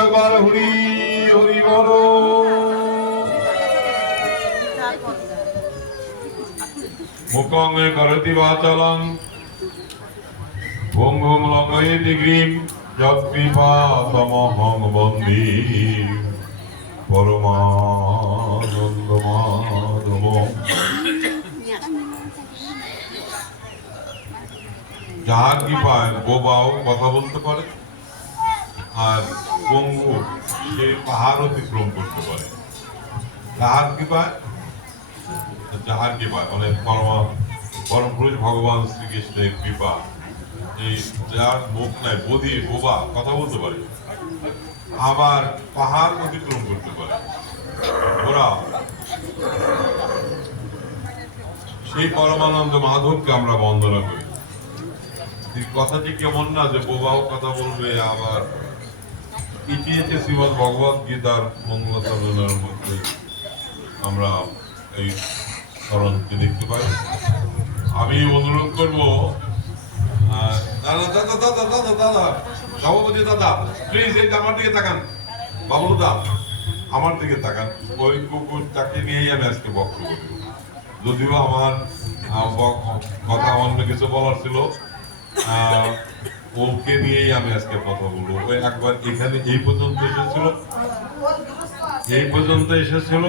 একবার হরি হরি বল। মুখং করতি বাচালং ভঙ্গুম লঙ্ঘয়তি গ্রীম যৎকৃপাতমহং বন্দে পরমানন্দমাধবম। যাহার কৃপায় বোবাও কথা বলতে পারে, আর পঙ্গু সে পাহাড় অতিক্রম করতে পারে। যাহার কৃপায় মানে পরম পুরুষ ভগবান শ্রীকৃষ্ণের কৃপা, এই যার মুখ নাই, বধির বোবা কথা বলতে পারে, আবার পাহাড় অতিক্রম করতে পারে। ওরা সেই পরমানন্দ মাধবকে আমরা বন্দনা করি। কথাটি কেমন না যে বোবাও কথা বলবে। আবার ইতিহাসে শ্রীমদ ভগবত গীতার মঙ্গলাচরণের মধ্যে আমরা এই স্মরণকে দেখতে পাই। আমি অনুরোধ করবো, দাদা দাদা দাদা দাদা দাদা সভাপতি দাদা, প্লিজ এই আমার দিকে তাকান। বাবুল দা আমার দিকে তাকান। ওই কুকুরটাকে নিয়েই আমি আজকে বক্তব্য দেব, যদিও আমার কথা অন্য কিছু বলার ছিল। ওকে নিয়েই আমি আজকে কথা বলবো। ওই একবার এখানে এই পর্যন্ত এসেছিল।